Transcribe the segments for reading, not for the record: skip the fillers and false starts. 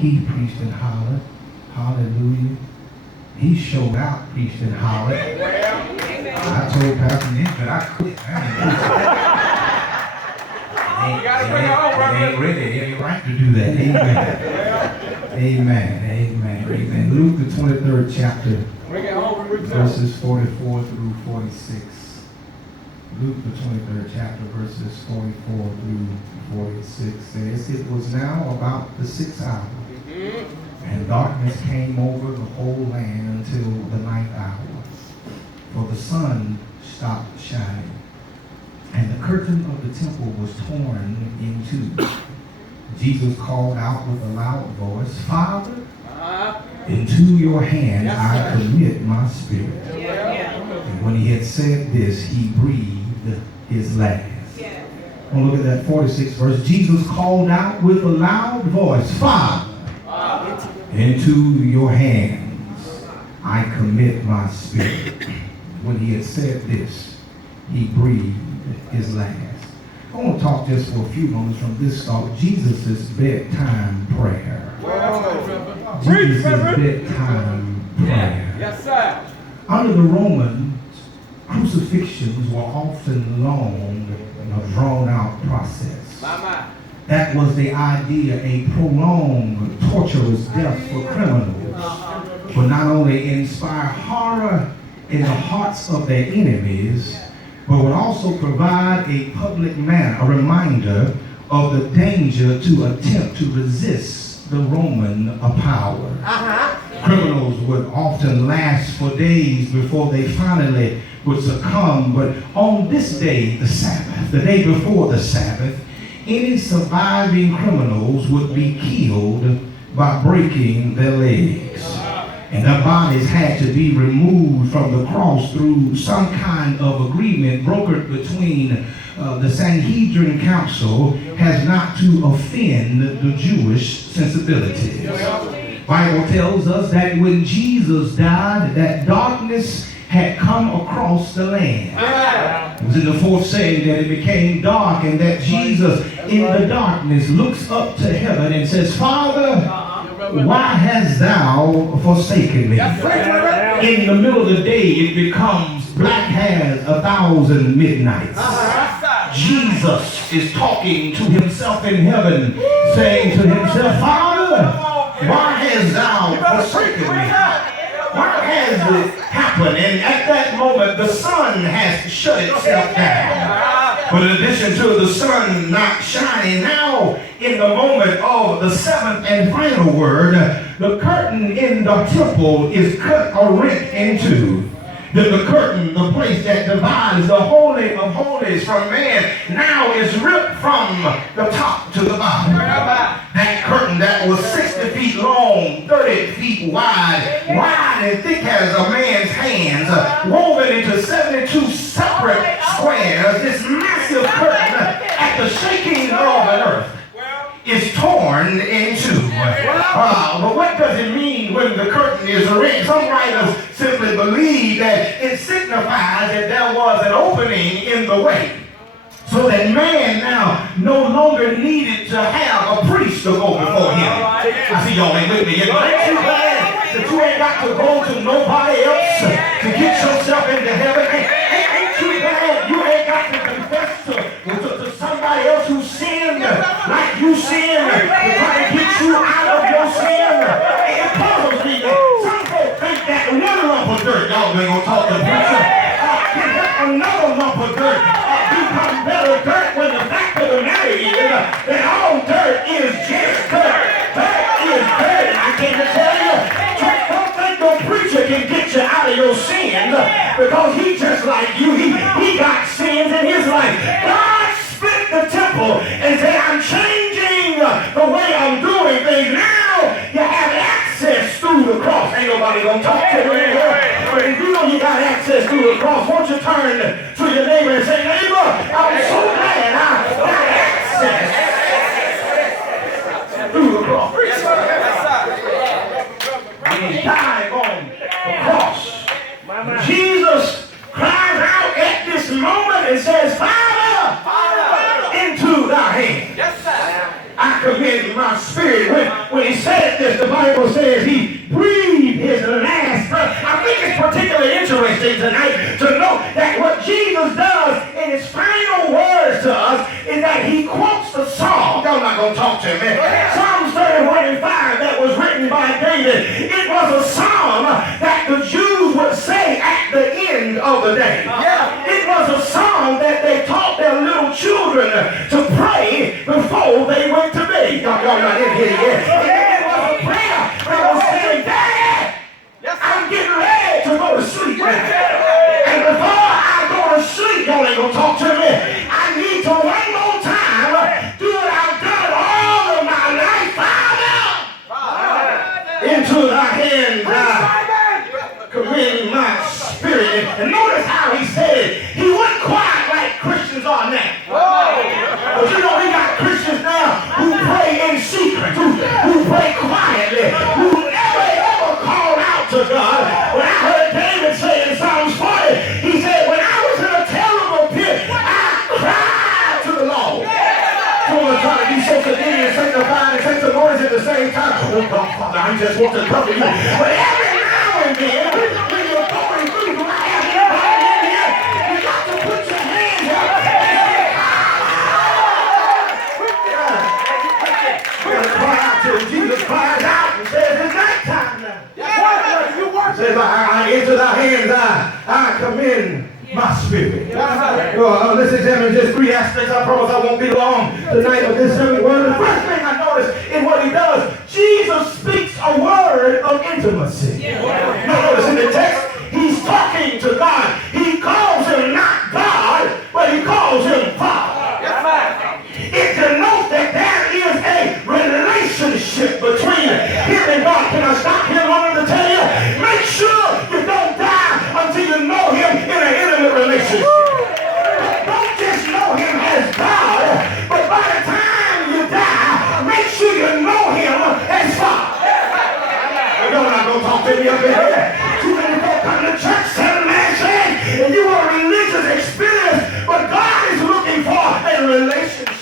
He preached and hollered. Hallelujah. He showed out, preached and hollered. I told Pastor Nick that I quit. It ain't ready. It ain't right to do that. Amen. Luke the 23rd chapter, verses 44 through 46. Luke the 23rd chapter, verses 44 through 46 says, it was now about the 6th hour, and darkness came over the whole land until the 9th hour. For the sun stopped shining, and the curtain of the temple was torn in two. Jesus called out with a loud voice, Father, into your hands I commit my spirit. And when he had said this, he breathed his last. Well, look at that 46th verse. Jesus called out with a loud voice, Father, into your hands I commit my spirit. When he had said this, he breathed his last. I want to talk just for a few moments from this thought, Jesus' bedtime prayer. Jesus' bedtime prayer. Yes, sir. Under the Romans, crucifixions were often long and a drawn-out process. That was the idea, a prolonged, torturous death for criminals would not only inspire horror in the hearts of their enemies, but would also provide a public reminder of the danger to attempt to resist the Roman power. Criminals would often last for days before they finally would succumb, but on this day, the Sabbath, the day before the Sabbath, any surviving criminals would be killed by breaking their legs. And their bodies had to be removed from the cross through some kind of agreement brokered between the Sanhedrin Council as not to offend the Jewish sensibilities. Bible tells us that when Jesus died, that darkness had come across the land. It was in the 4th saying that it became dark, and that Jesus in the darkness looks up to heaven and says, Father, why hast thou forsaken me? In the middle of the day, it becomes black as 1,000 midnights. Jesus is talking to himself in heaven, saying to himself, Father, why hast thou forsaken me? Why has it happened? And at that moment, the sun has shut itself down. But in addition to the sun not shining, now in the moment of the 7th and final word, the curtain in the temple is cut or rent in two. The curtain, the place that divides the Holy of Holies from man, now is ripped from the top to the bottom. That curtain that was 60 feet long, 30 feet wide and thick as a man's hands, woven into 72 separate squares, this massive curtain at the shaking of an earth is torn in two. But what does it mean when the curtain is rent? Some writers simply believe that it signifies that there was an opening in the way, so that man now no longer needed to have a priest to go before him. I see y'all ain't with me. Ain't you glad that you ain't got to go to nobody else to get yourself into heaven? Ain't you glad you ain't got to confess to somebody else who sinned like you sinned to try to get you out of your sin? It puzzles me that some folks think that one lump of dirt, y'all ain't gonna talk to the preacher, can help another lump of dirt become better dirt, when the fact of the matter is that all dirt is just dirt. Dirt is dirt. I came to tell you, don't think no preacher can get you out of your sins, because he just like you, he got sins in his life. God split the temple and said, I'm changing the way I'm doing things. Now you have access through the cross. Ain't nobody gonna talk to you anymore. But if you know you got access through the cross, won't you turn to your neighbor and say, neighbor, I'm so glad I got access through the cross. When he died on the cross, Jesus cries out at this moment and says, Father, into thy hands I commit my spirit. When he said Bible says he breathed his last breath. I think it's particularly interesting tonight to note that what Jesus does in his final words to us is that he quotes the psalm. Y'all not going to talk to me. Psalms 31 and 5 that was written by David. It was a psalm that the Jews would say at the end of the day. It was a psalm that they taught their little children to pray before they went to bed. Y'all not in here yet. It was a prayer that was saying, Daddy, I'm getting ready to go to sleep now. And before I go to sleep, y'all ain't going to talk to me. I need to one more time do what I've done all of my life, Father. Into thy hands I commend my spirit. And notice how he said it. He wasn't quiet like Christians are now. But you know, we got Christians now who pray in secret, who pray quietly, who never ever call out to God. When I heard David say in Psalms 40, he said, when I was in a terrible pit, I cried to the Lord. Someone trying to be so convenient and sanctified and take the noise at the same time. Oh God, Father, I just want to cover you. But every now and then, when you're going through, do I have anybody in here? You got to put your hands up. Jesus cries out and says, it's nighttime now. Says, I into thy hands I commend my spirit. Let's examine just three aspects. I promise I won't be long tonight of this seventh word. The first thing I notice in what he does, Jesus speaks a word of intimacy. Now notice in the text, he's talking to God. He calls him not God, but he calls him Father. It denotes that there is a relationship between him and God. Can I stop here long to tell you? Make sure you don't die until you know him in an intimate relationship. Don't just know him as God, but by the time you die, make sure you know him as Father. You're not going to talk to me up in here. Too many folk come to church, seven man said, and you want a religious experience, but God is looking for a relationship.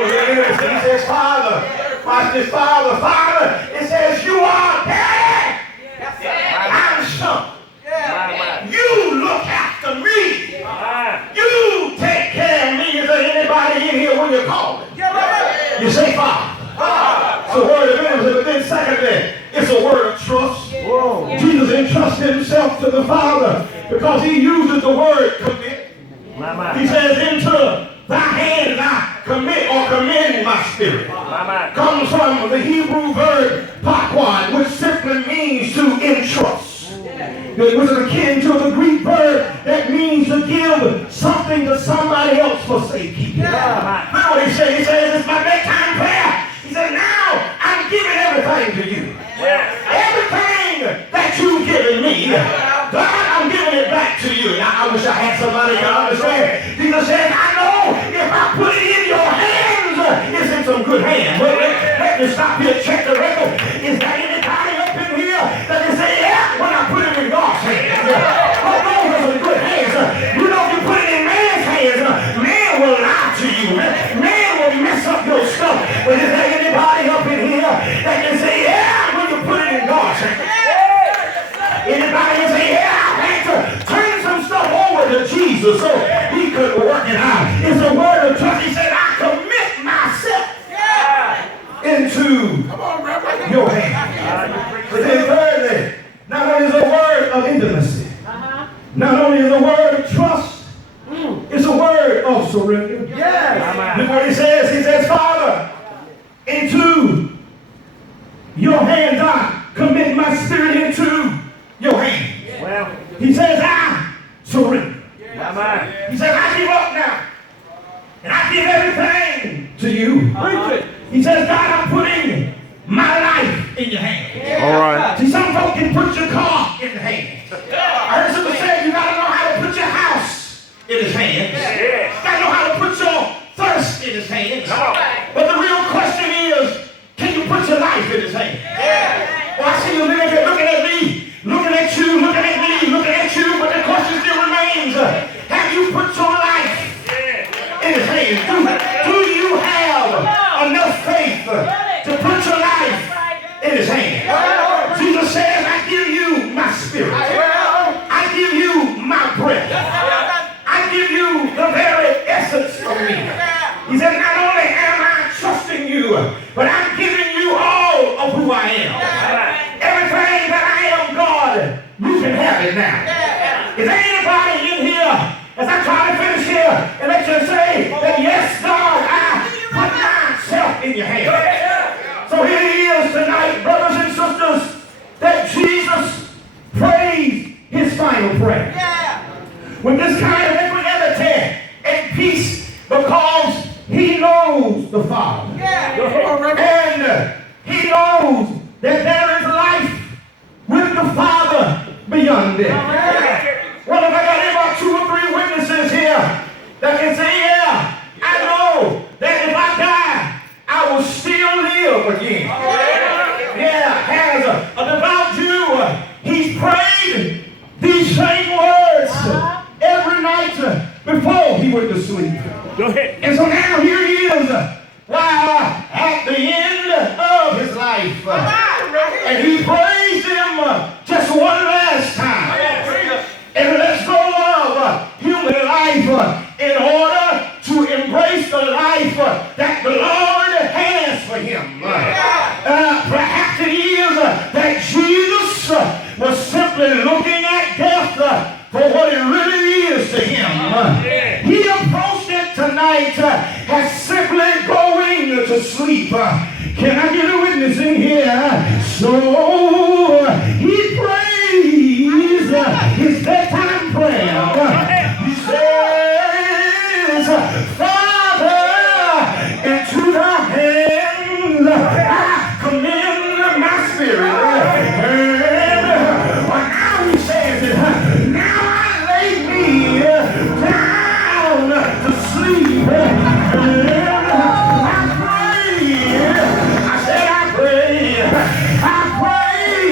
He says, Father. Watch this, Father. It says, you are Daddy. I'm son. You look after me. You take care of me. Is there anybody in here when you call me? You say, Father. It's a word of intimacy, but then secondly, it's a word of trust. Jesus entrusted himself to the Father because he uses the word commit. He says, into thy hands I commit or commend my spirit. Comes from the Hebrew verb paquad, which simply means to entrust. Which is akin to the Greek verb that means to give something to somebody else for safekeeping. Look what he says. He says, it's my bedtime prayer. He said, now I'm giving everything to you. Everything that you've given me, God, I'm giving it back to you. Now, I wish I had somebody to understand. Jesus said, I know if I put it in your hands, it's in some good hands. But let me stop here and check the record. Is there anybody up in here that can say, yeah, when I put it in God's hands? Oh, those are some good hands. You know, if you put it in man's hands, man will lie to you. Man will mess up your stuff. But is there anybody up in here that can say, yeah, when you put it in God's hands? Anybody can say, yeah, I had to turn some stuff over to Jesus so he could work it out. It's a word of trust. He said, I commit myself into your hands. But then thirdly, not only is a word of intimacy, not only is a word of trust, it's a word of surrender. Look what he says. He says, Father, into your hands I commit my spirit into your hands. Well, he says, I surrender. He says, I give up now. And I give everything to you. He says, God, I'm putting my life in your hands. All right. See, some folk can put your car in the hands. I heard somebody say, you got to know how to put your house in his hands. You got to know how to put your thirst in his hands. But the real question is, can you put your life in his hands? Well, I see you looking at me, looking at you, looking at me, looking at you, but the question still remains, have you put your life in his hands? Do you have enough faith to put your life but I'm giving you all of who I am. Everything that I am, God, you can have it now. Is there anybody in here, as I try to finish here, and let you say that, yes, God, I put myself in your hands. So here it is tonight, brothers and sisters, that Jesus prayed his final prayer. With this kind of equanimity and peace, because he knows the Father. And he knows that there is life with the Father beyond death. Well, if I got about 2 or 3 witnesses here that can say, yeah, I know that if I die, I will still live again. Yeah, as a devout Jew, he's prayed these same words every night before he went to sleep. Go ahead. And so now here he is, at the end of his life. And he praised him just one last time. And let's go of human life in order to embrace the life that the Lord has for him. Perhaps it is that Jesus was simply looking at death for what it really is to him. He approached it tonight as simply going to sleep. Can I get a witness in here? So he prays his bedtime prayer. He says, Father, into thy hands I commend my spirit. And now he says it. Now I lay me down to sleep. And I pray. I said I pray. I pray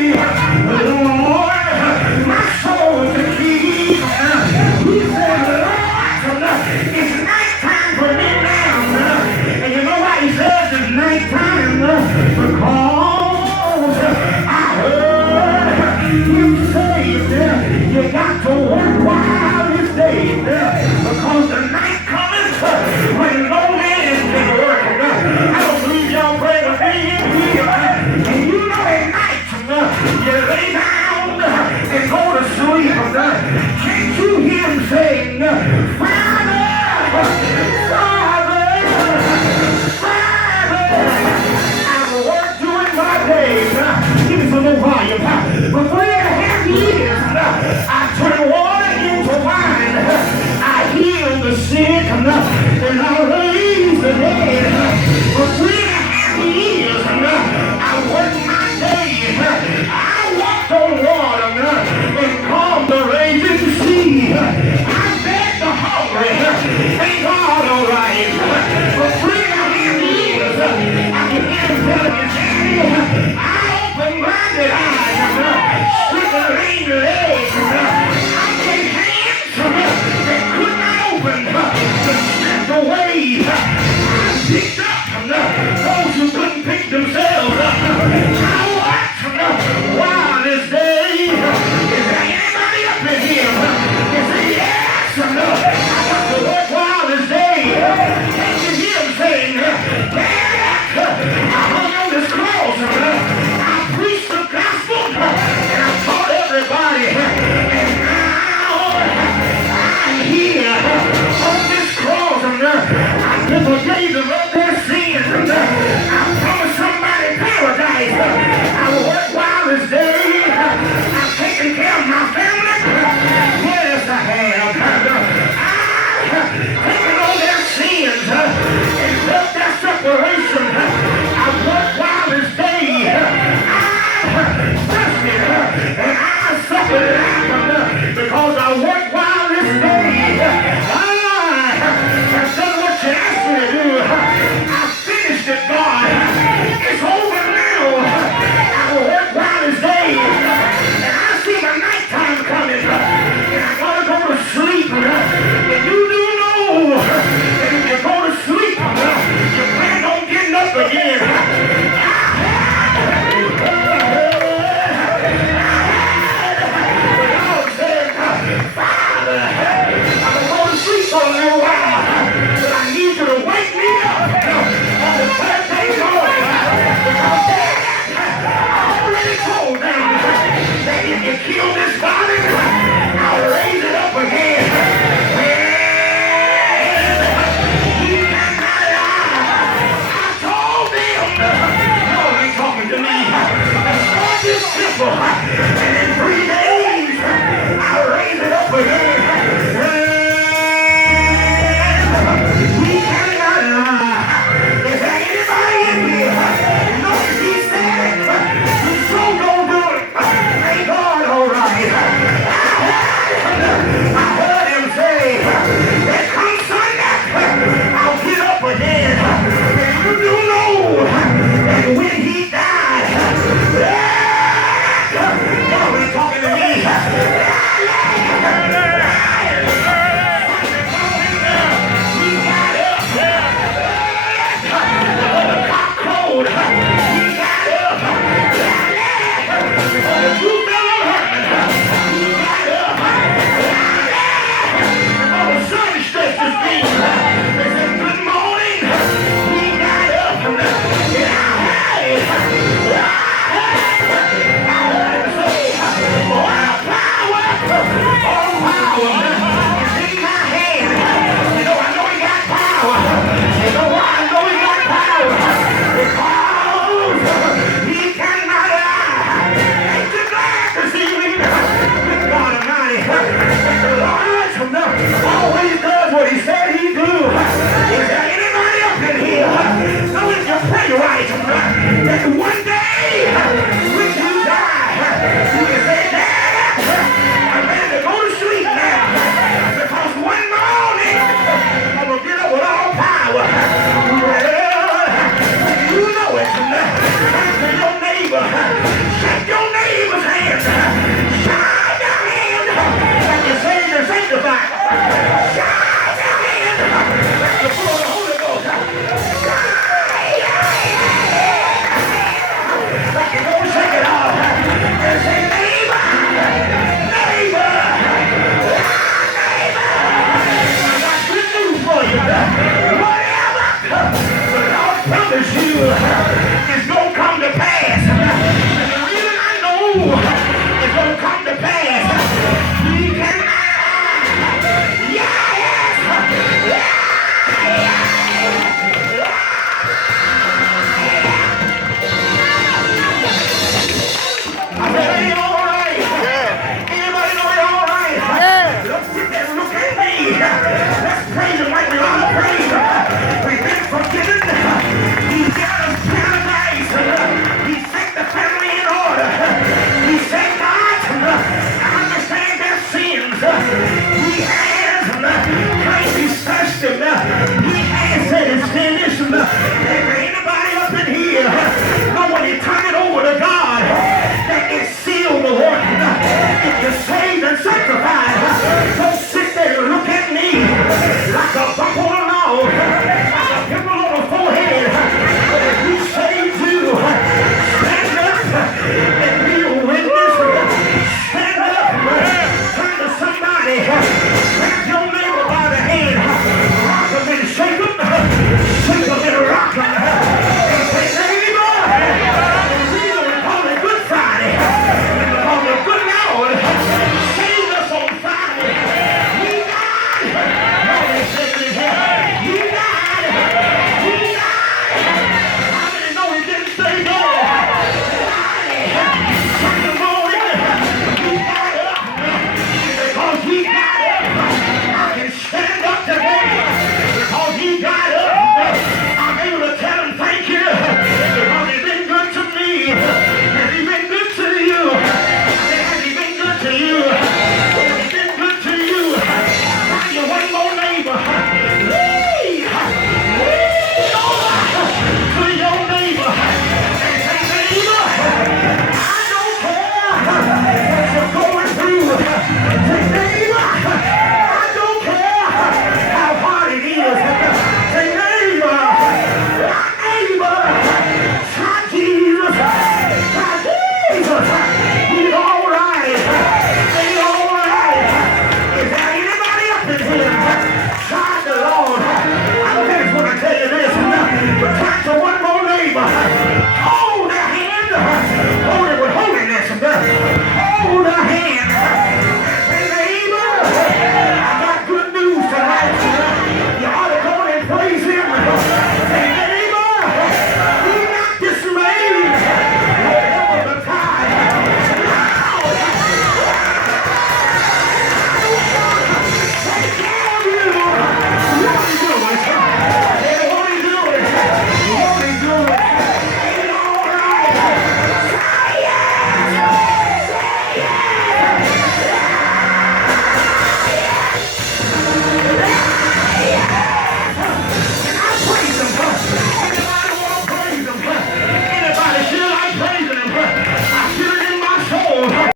It's